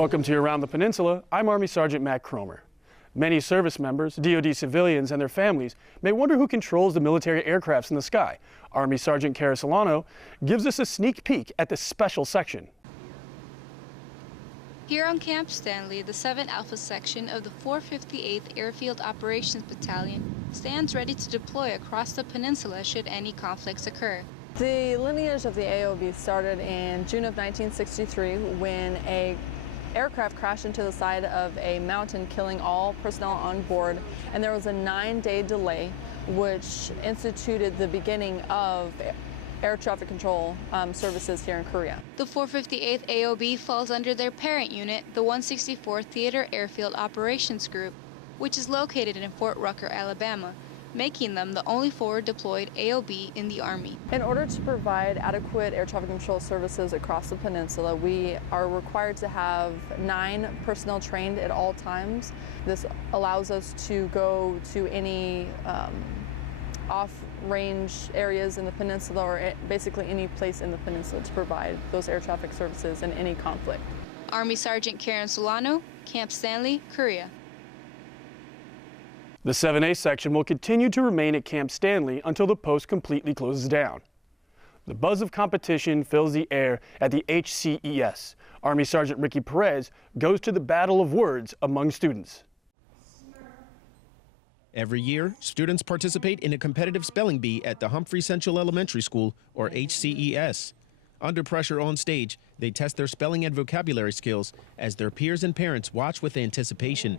Welcome to Around the Peninsula. I'm Army Sergeant Matt Cromer. Many service members, DoD civilians, and their families may wonder who controls the military aircrafts in the sky. Army Sergeant Kara Solano gives us a sneak peek at this special section. Here on Camp Stanley, the 7 Alpha section of the 458th Airfield Operations Battalion stands ready to deploy across the peninsula should any conflicts occur. The lineage of the AOB started in June of 1963 when an aircraft crashed into the side of a mountain, killing all personnel on board, and there was a 9-day delay which instituted the beginning of air traffic control services here in Korea. The 458th AOB falls under their parent unit, the 164th Theater Airfield Operations Group, which is located in Fort Rucker, Alabama, making them the only forward deployed AOB in the Army. In order to provide adequate air traffic control services across the peninsula, we are required to have 9 personnel trained at all times. This allows us to go to any off-range areas in the peninsula, or basically any place in the peninsula, to provide those air traffic services in any conflict. Army Sergeant Kara Solano, Camp Stanley, Korea. The 7A section will continue to remain at Camp Stanley until the post completely closes down. The buzz of competition fills the air at the HCES. Army Sergeant Ricky Perez goes to the battle of words among students. Every year, students participate in a competitive spelling bee at the Humphrey Central Elementary School, or HCES. Under pressure on stage, they test their spelling and vocabulary skills as their peers and parents watch with anticipation.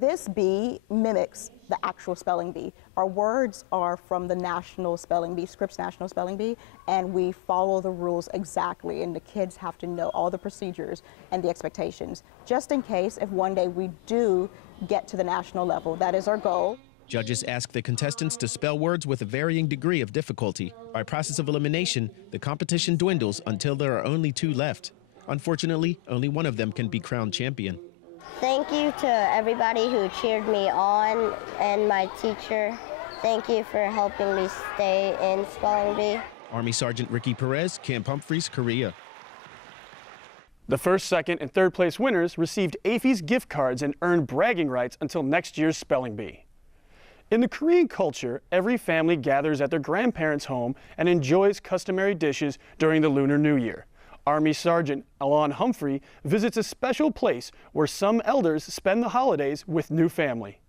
This bee mimics the actual spelling bee. Our words are from the National Spelling Bee, Scripps National Spelling Bee, and we follow the rules exactly, and the kids have to know all the procedures and the expectations, just in case if one day we do get to the national level. That is our goal. Judges ask the contestants to spell words with a varying degree of difficulty. By process of elimination, the competition dwindles until there are only 2 left. Unfortunately, only one of them can be crowned champion. Thank you to everybody who cheered me on and my teacher. Thank you for helping me stay in spelling bee. Army Sergeant Ricky Perez, Camp Humphreys, Korea. The first, second, and third place winners received AFES gift cards and earned bragging rights until next year's spelling bee. In the Korean culture, every family gathers at their grandparents' home and enjoys customary dishes during the Lunar New Year. Army Sergeant Alon Humphrey visits a special place where some elders spend the holidays with new family.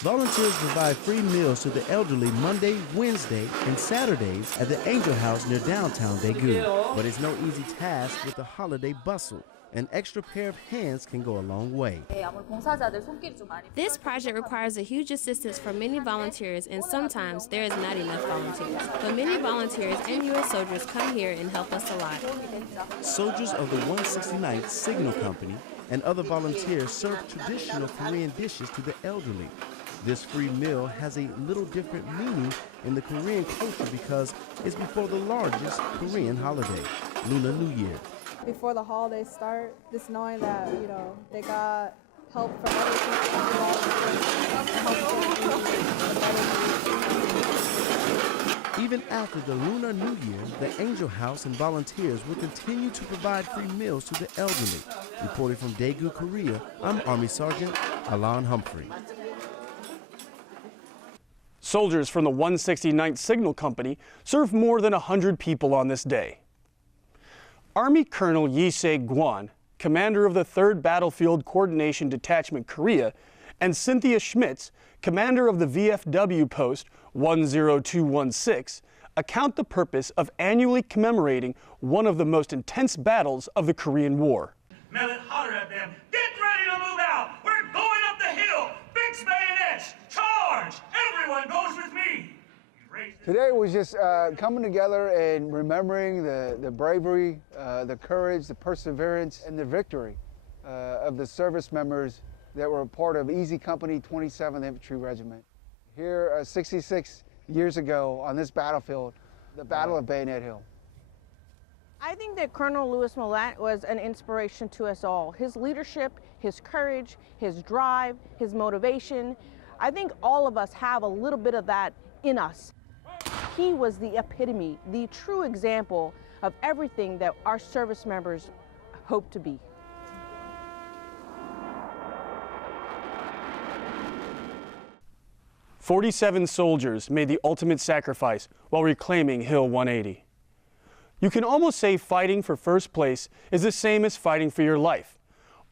Volunteers provide free meals to the elderly Monday, Wednesday, and Saturdays at the Angel House near downtown Daegu. But it's no easy task with the holiday bustle. An extra pair of hands can go a long way. This project requires a huge assistance from many volunteers, and sometimes there is not enough volunteers. But many volunteers and U.S. soldiers come here and help us a lot. Soldiers of the 169th Signal Company and other volunteers serve traditional Korean dishes to the elderly. This free meal has a little different meaning in the Korean culture because it's before the largest Korean holiday, Lunar New Year. Before the holidays start, just knowing that, they got help from other people. Even after the Lunar New Year, the Angel House and volunteers will continue to provide free meals to the elderly. Reporting from Daegu, Korea, I'm Army Sergeant Alon Humphrey. Soldiers from the 169th Signal Company serve more than 100 people on this day. Army Colonel Yi-se Gwon, commander of the 3rd Battlefield Coordination Detachment Korea, and Cynthia Schmitz, commander of the VFW Post 10216, account the purpose of annually commemorating one of the most intense battles of the Korean War. Mel it hotter at them. Get ready to move out. We're going up the hill. Fix bayonets. Charge. Everyone goes with me. Today was just coming together and remembering the bravery, the courage, the perseverance, and the victory of the service members that were a part of Easy Company 27th Infantry Regiment. Here 66 years ago on this battlefield, the Battle of Bayonet Hill. I think that Colonel Louis Millett was an inspiration to us all. His leadership, his courage, his drive, his motivation. I think all of us have a little bit of that in us. He was the epitome, the true example of everything that our service members hope to be. "47 soldiers made the ultimate sacrifice while reclaiming Hill 180. You can almost say fighting for first place is the same as fighting for your life.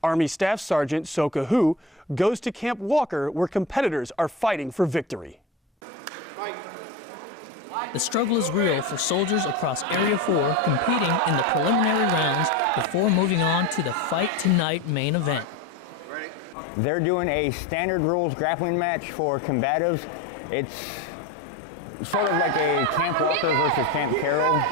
Army Staff Sergeant Soka Hu goes to Camp Walker, where competitors are fighting for victory. The struggle is real for soldiers across Area 4 competing in the preliminary rounds before moving on to the Fight Tonight main event. They're doing a standard rules grappling match for combatives. It's sort of like a Camp Walker versus Camp Carroll.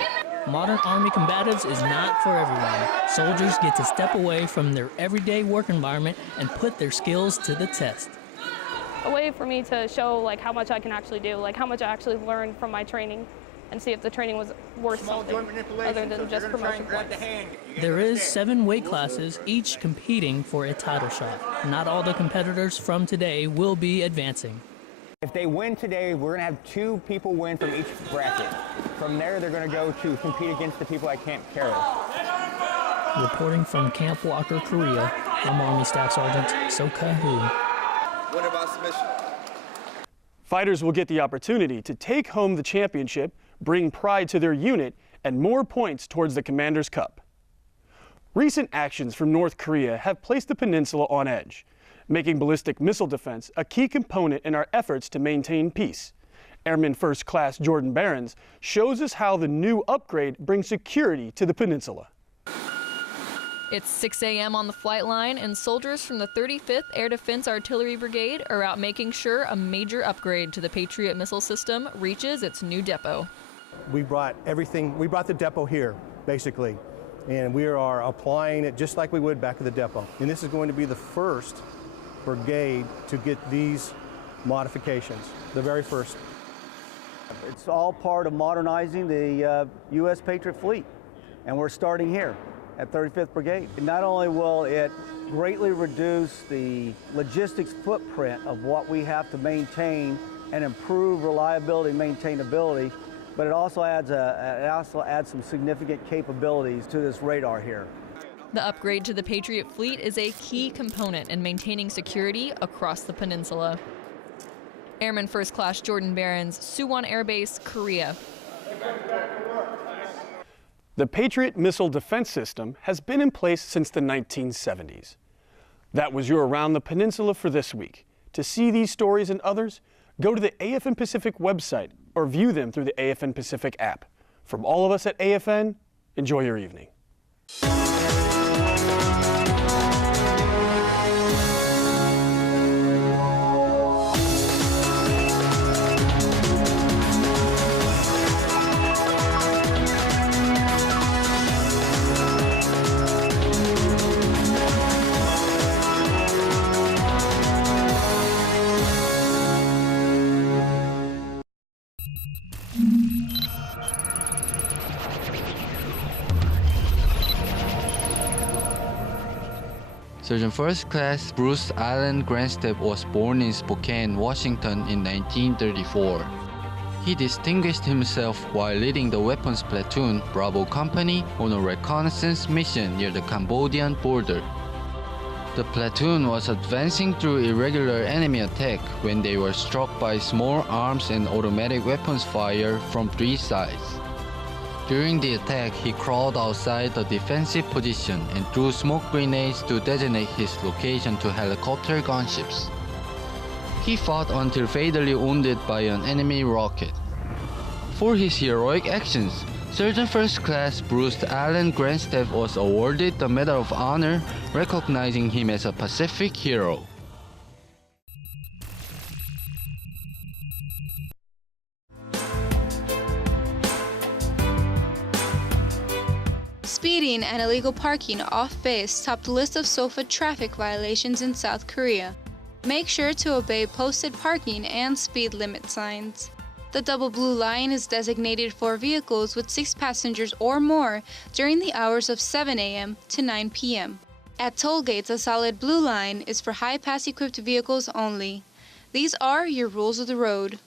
Modern Army combatives is not for everyone. Soldiers get to step away from their everyday work environment and put their skills to the test. A way for me to show how much I can actually do, how much I actually learned from my training, and see if the training was worth something other than just promotion points. There is 7 weight classes, each competing for a title shot. Not all the competitors from today will be advancing. If they win today, we're going to have 2 people win from each bracket. From there, they're going to go to compete against the people at Camp Carroll. Reporting from Camp Walker, Korea, I'm Army Staff Sergeant Soka Hu. What about submission? Fighters will get the opportunity to take home the championship, bring pride to their unit, and more points towards the Commander's Cup. Recent actions from North Korea have placed the peninsula on edge, making ballistic missile defense a key component in our efforts to maintain peace. Airman First Class Jordan Behrens shows us how the new upgrade brings security to the peninsula. It's 6 a.m. on the flight line, and soldiers from the 35th Air Defense Artillery Brigade are out making sure a major upgrade to the Patriot missile system reaches its new depot. We brought the depot here, basically, and we are applying it just like we would back at the depot. And this is going to be the first brigade to get these modifications, the very first. It's all part of modernizing the U.S. Patriot fleet, and we're starting here at 35th Brigade. And not only will it greatly reduce the logistics footprint of what we have to maintain and improve reliability and maintainability, but it also adds some significant capabilities to this radar here. The upgrade to the Patriot fleet is a key component in maintaining security across the peninsula. Airman First Class Jordan Behrens, Suwon Air Base, Korea. The Patriot missile defense system has been in place since the 1970s. That was your Around the Peninsula for this week. To see these stories and others, go to the AFN Pacific website or view them through the AFN Pacific app. From all of us at AFN, enjoy your evening. Sergeant First Class Bruce Allen Grandstep was born in Spokane, Washington in 1934. He distinguished himself while leading the weapons platoon Bravo Company on a reconnaissance mission near the Cambodian border. The platoon was advancing through irregular enemy attack when they were struck by small arms and automatic weapons fire from 3 sides. During the attack, he crawled outside the defensive position and threw smoke grenades to designate his location to helicopter gunships. He fought until fatally wounded by an enemy rocket. For his heroic actions, Sergeant First Class Bruce Allen Grandstep was awarded the Medal of Honor, recognizing him as a Pacific hero. Speeding and illegal parking off-base topped the list of SOFA traffic violations in South Korea. Make sure to obey posted parking and speed limit signs. The double blue line is designated for vehicles with 6 passengers or more during the hours of 7 a.m. to 9 p.m. At toll gates, a solid blue line is for high-pass equipped vehicles only. These are your rules of the road.